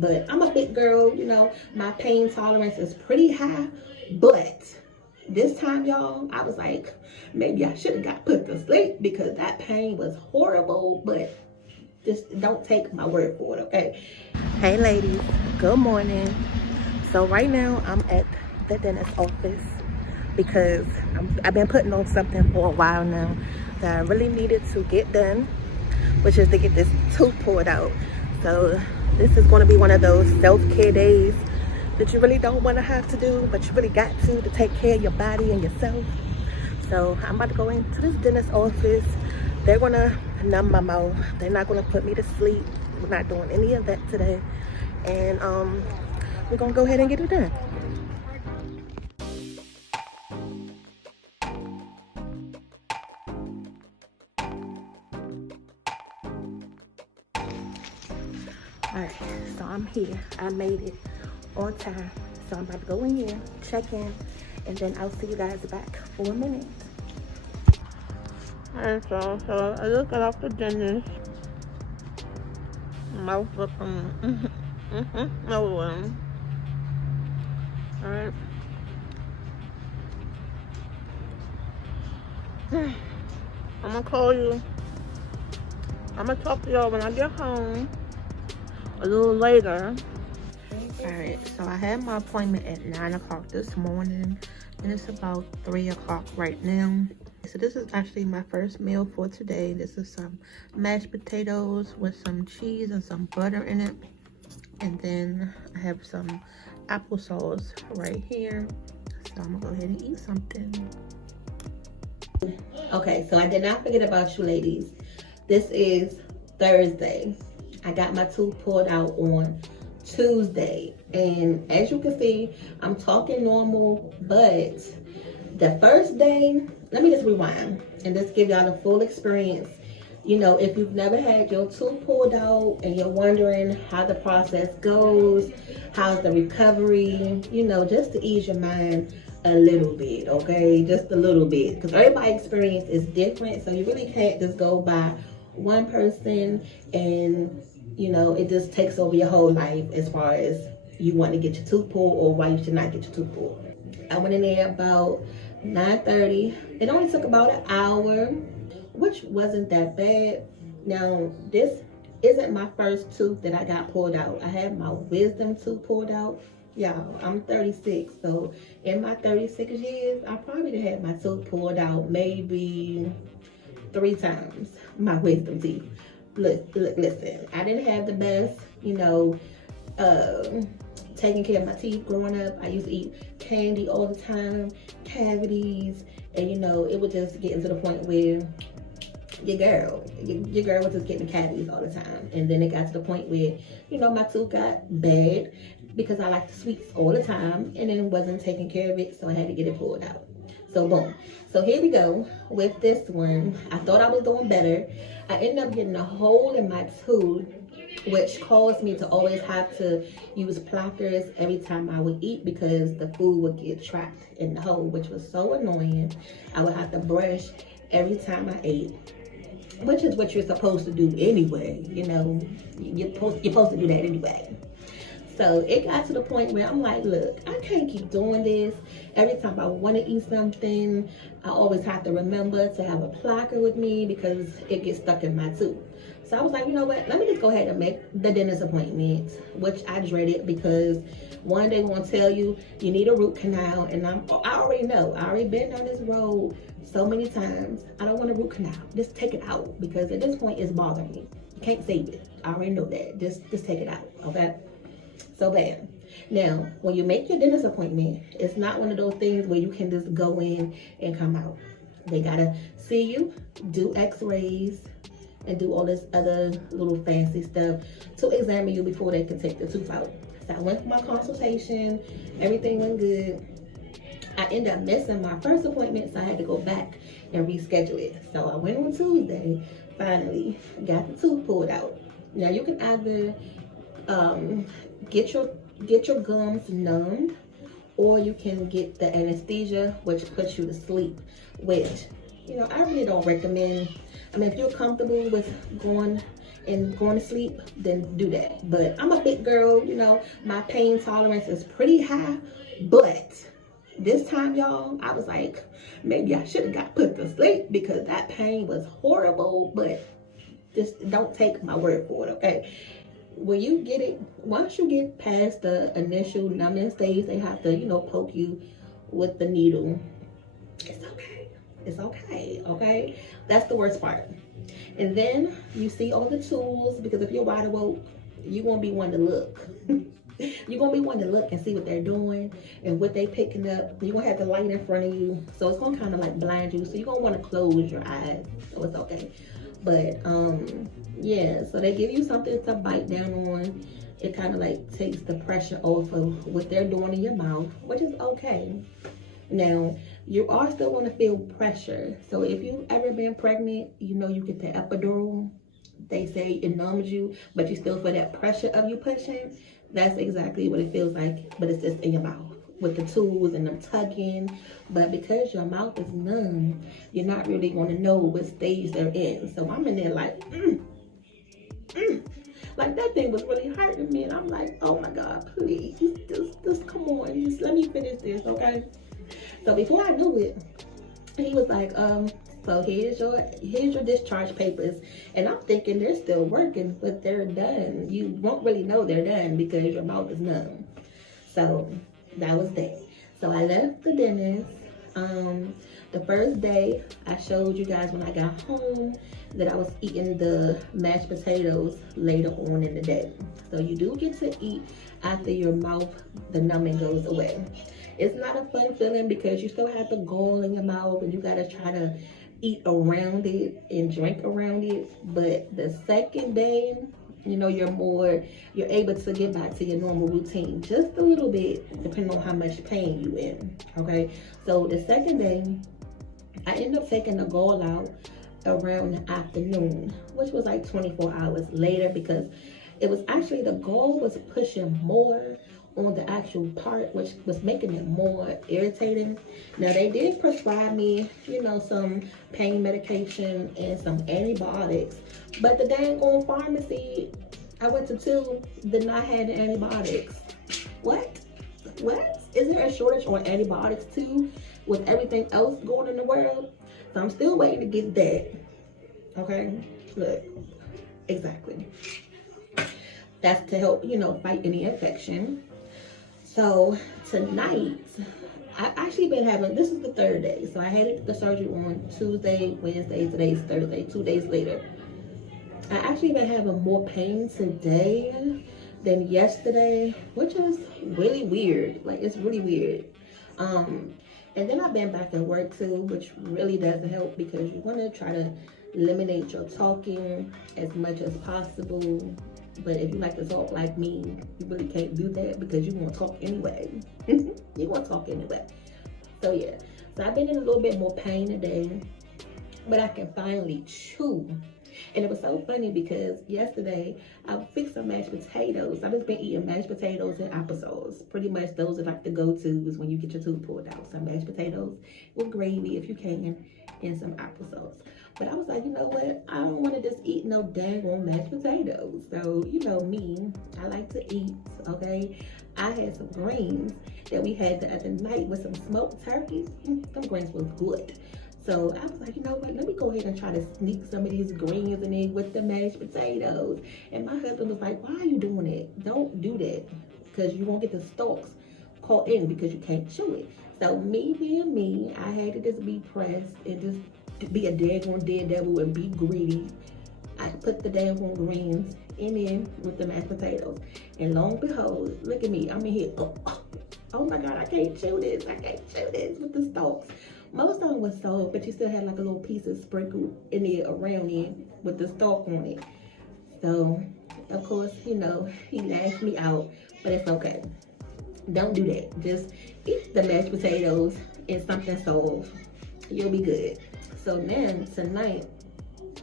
But I'm a big girl, you know, my pain tolerance is pretty high. But this time, y'all, I was like, maybe I should have got put to sleep because that pain was horrible. But just don't take my word for it, okay? Hey ladies, good morning. So right now I'm at the dentist office because I've been putting on something for a while now that I really needed to get done, which is to get this tooth pulled out. So this is going to be one of those self-care days that you really don't want to have to do, but you really got to take care of your body and yourself. So I'm about to go into this dentist office. They're going to numb my mouth. They're not going to put me to sleep. We're not doing any of that today. And we're going to go ahead and get it done. Alright, so I'm here. I made it on time. So I'm about to go in here, check in, and then I'll see you guys back for a minute. Alright, so I just got off the dentist. Mouth looking no one. Alright. I'm gonna call you. I'm gonna talk to y'all when I get home a little later. Alright, so I had my appointment at 9 o'clock this morning, and it's about 3 o'clock right now. So this is actually my first meal for today. This is some mashed potatoes with some cheese and some butter in it. And then I have some applesauce right here. So I'm gonna go ahead and eat something. Okay, so I did not forget about you ladies. This is Thursday. I got my tooth pulled out on Tuesday, and as you can see, I'm talking normal, but the first day, let me just rewind and just give y'all the full experience. You know, if you've never had your tooth pulled out and you're wondering how the process goes, how's the recovery, you know, just to ease your mind a little bit, okay? Just a little bit, because everybody's experience is different, so you really can't just go by one person and, you know, it just takes over your whole life as far as you want to get your tooth pulled or why you should not get your tooth pulled. I went in there about 9:30. It only took about an hour, which wasn't that bad. Now, this isn't my first tooth that I got pulled out. I had my wisdom tooth pulled out. Y'all, I'm 36, so in my 36 years, I probably had my tooth pulled out maybe 3 times, my wisdom teeth. Look, listen, I didn't have the best, you know, taking care of my teeth growing up. I used to eat candy all the time, cavities, and you know, it was just getting to the point where your girl was just getting cavities all the time. And then it got to the point where, you know, my tooth got bad because I liked sweets all the time and then wasn't taking care of it, so I had to get it pulled out. So boom. So here we go with this one. I thought I was doing better. I ended up getting a hole in my tooth, which caused me to always have to use pliers every time I would eat because the food would get trapped in the hole, which was so annoying. I would have to brush every time I ate, which is what you're supposed to do anyway. You know, you're supposed to do that anyway. So it got to the point where I'm like, look, I can't keep doing this. Every time I want to eat something, I always have to remember to have a plier with me because it gets stuck in my tooth. So I was like, you know what? Let me just go ahead and make the dentist appointment, which I dreaded because one day won't tell you you need a root canal, and I already know. I already been down this road so many times. I don't want a root canal. Just take it out because at this point it's bothering me. You can't save it. I already know that. Just take it out, okay? So bad. Now, when you make your dentist appointment, it's not one of those things where you can just go in and come out. They gotta see you, do x-rays, and do all this other little fancy stuff to examine you before they can take the tooth out. So I went for my consultation, everything went good. I ended up missing my first appointment, so I had to go back and reschedule it. So I went on Tuesday, finally got the tooth pulled out. Now you can either get your gums numbed, or you can get the anesthesia, which puts you to sleep, which, you know, I really don't recommend. I mean, if you're comfortable with going and going to sleep, then do that. But I'm a big girl, you know, my pain tolerance is pretty high. But this time, y'all, I was like, maybe I should have got put to sleep because that pain was horrible. But just don't take my word for it, okay? When you get it, once you get past the initial numbing stage, they have to, you know, poke you with the needle. It's okay. It's okay, okay? That's the worst part. And then you see all the tools, because if you're wide awoke, you're going to be one to look. You're going to be one to look and see what they're doing and what they picking up. You're going to have the light in front of you, so it's going to kind of like blind you. So you're going to want to close your eyes, so it's okay. But yeah, so they give you something to bite down on. It kind of like takes the pressure off of what they're doing in your mouth, which is okay. Now, you are still going to feel pressure. So if you've ever been pregnant, you know you get the epidural. They say it numbs you, but you still feel that pressure of you pushing. That's exactly what it feels like, but it's just in your mouth with the tools and them tugging. But because your mouth is numb, you're not really going to know what stage they're in. So I'm in there like, like that thing was really hurting me. And I'm like, oh my God, please, just come on. Just let me finish this, okay? So before I knew it, he was like, so here's your discharge papers. And I'm thinking they're still working, but they're done. You won't really know they're done because your mouth is numb. So that was that. So I left the dentist. The first day I showed you guys when I got home that I was eating the mashed potatoes later on in the day. So you do get to eat after your mouth, the numbing goes away. It's not a fun feeling because you still have the gall in your mouth and you gotta try to eat around it and drink around it. But the second day, you know, you're able to get back to your normal routine just a little bit, depending on how much pain you in, okay? So the second day, I ended up taking the gall out around the afternoon, which was like 24 hours later, because it was actually, the gall was pushing more on the actual part, which was making it more irritating. Now they did prescribe me, you know, some pain medication and some antibiotics, but the dang on pharmacy I went to did not have the antibiotics. What is there a shortage on antibiotics too with everything else going in the world? So I'm still waiting to get that. Okay, look, exactly, that's to help, you know, fight any infection. So tonight, I've actually been having, this is the third day. So I had the surgery on Tuesday, Wednesday, today's Thursday, 2 days later. I actually been having more pain today than yesterday, which is really weird. Like, it's really weird. And then I've been back at work too, which really doesn't help because you want to try to eliminate your talking as much as possible. But if you like to talk like me, you really can't do that because you want to talk anyway. You want to talk anyway. So yeah, so I've been in a little bit more pain today, but I can finally chew. And it was so funny because yesterday I fixed some mashed potatoes. I've just been eating mashed potatoes and applesauce. Pretty much those are like the go-tos when you get your tooth pulled out. Some mashed potatoes with gravy if you can, and some applesauce. But I was like, you know what? I don't want to just eat no dang on mashed potatoes. So, you know me, I like to eat, okay? I had some greens that we had the other night with some smoked turkeys. Some greens was good. So I was like, you know what? Let me go ahead and try to sneak some of these greens in there with the mashed potatoes. And my husband was like, why are you doing it? Don't do that because you won't get the stalks caught in because you can't chew it. So me being me, I had to just be pressed and just be a daggone daredevil and be greedy. I put the daggone greens in there with the mashed potatoes. And lo and behold, look at me. I'm in here. Oh my God, I can't chew this. I can't chew this with the stalks. Most of them was sold, but you still had like a little piece of sprinkled in there around it with the stalk on it. So, of course, you know, he laughed me out, but it's okay. Don't do that. Just eat the mashed potatoes and something soft. You'll be good. So now, tonight,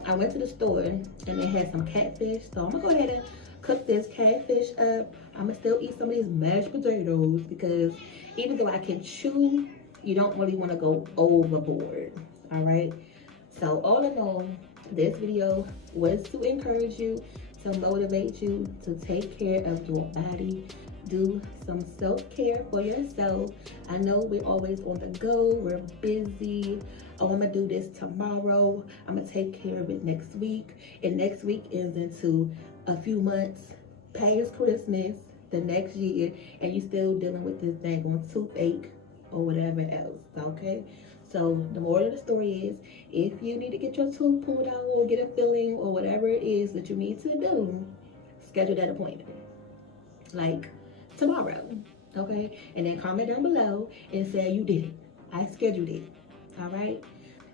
I went to the store and they had some catfish. So I'm gonna go ahead and cook this catfish up. I'm gonna still eat some of these mashed potatoes because even though I can chew, you don't really want to go overboard. All right. So all in all, This video was to encourage you, to motivate you to take care of your body. Do some self-care for yourself. I know we're always on the go, we're busy. Oh, I'm gonna do this tomorrow, I'm gonna take care of it next week, and next week is into a few months past Christmas the next year, and you still dealing with this thing on toothache or whatever else. Okay, so the moral of the story is, if you need to get your tooth pulled out or get a filling or whatever it is that you need to do, schedule that appointment like tomorrow. Okay, and then comment down below and say you did it, I scheduled it. All right,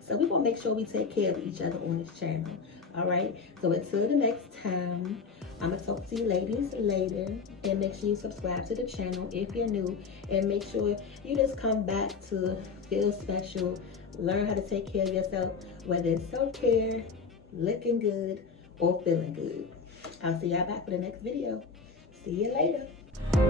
so we want to make sure we take care of each other on this channel. All right, so until the next time, I'm gonna talk to you ladies later, and make sure you subscribe to the channel if you're new, and make sure you just come back to feel special, learn how to take care of yourself, whether it's self-care, looking good, or feeling good. I'll see y'all back for the next video. See you later.